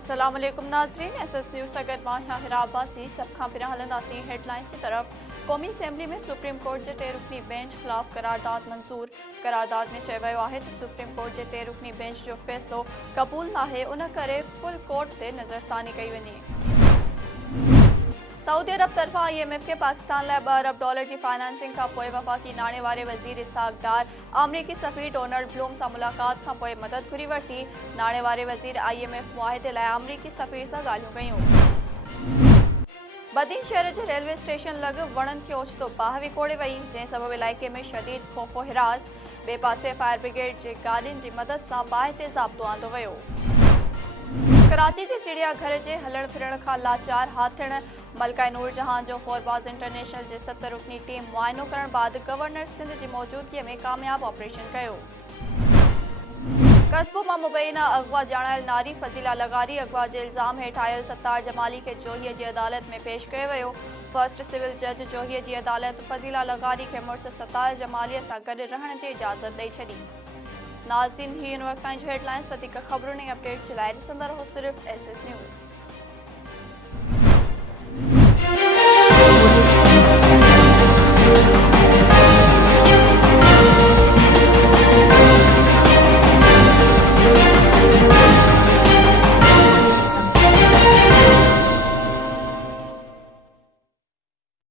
अस्सलाम वालेकुम नाज़रीन, एसएस न्यूज़ अगत मां हिराबासी सब खां पहिरियां हलंदासीं हेडलाइंस की तरफ़। क़ौमी असैम्बली में सुप्रीम कोर्ट जे 2 रुकनी बेंच ख़िलाफ़ करारदाद मंज़ूर। करारदाद में चयो वियो आहे त सुप्रीम कोर्ट जे 2 रुकनी बेंच जो फ़ैसिलो क़बूल नाहे, उन करे फुल कोर्ट ते नज़रसानी कई वञे। सऊदी अरब तरफ़ां IMF के पाकिस्तान लाइ $2 अरब जी फाइनेंसिंग खां पोइ वफ़ाक़ी नाणे वारे वज़ीर इसहाक़ डार अमरीकी सफ़ीर डोनाल्ड ब्लूम सां मुलाक़ात खां पोइ मदद घुरी वरिती। नाणे वारे वज़ीर IMF मुआहिदे लाइ अमरीकी सफ़ीर सां ॻाल्हियूं कयूं। बदीन शहर जे रेलवे स्टेशन लॻ वणनि खे ओचितो बाहि विकोड़े वई, जंहिं सबबि इलाइक़े में शदीद ख़ौफ़ हिरास। ॿिए पासे फायर ब्रिगेड जे गाॾियुनि जी मदद सां बाहि ते ज़ाब्तो आंदो वियो। कराची जे चिड़ियाघर जे हलण फिरण खां लाचार हाथियुनि मलका नूर जहां जो फोरबाज़ इंटरनेशनल जे 7 रुकनी टीम मुआइनो करण बाद गवर्नर सिंध जी मौजूदगीअ में कामयाब ऑपरेशन कयो। कस्बो मां मुबैना अगवा ॼाणायल नारी फज़ीला लगारी अगवा जे इल्ज़ाम हेठि आयल सत्तार जमाली खे जोहीअ जी अदालत में पेश कयो वियो। फर्स्ट सिविल जज जोहीअ जी अदालत फज़ीला लगारी खे मुड़ुस सत्तार जमालीअ सां गॾु रहण जी इजाज़त ॾेई छॾी। नाज़रीन, ही इन वक़्त ताईं जो हेडलाइंस। वधीक ख़बरुनि ऐं अपडेट जे लाइ ॾिसंदा रहो सिर्फ़ एसएस न्यूज़।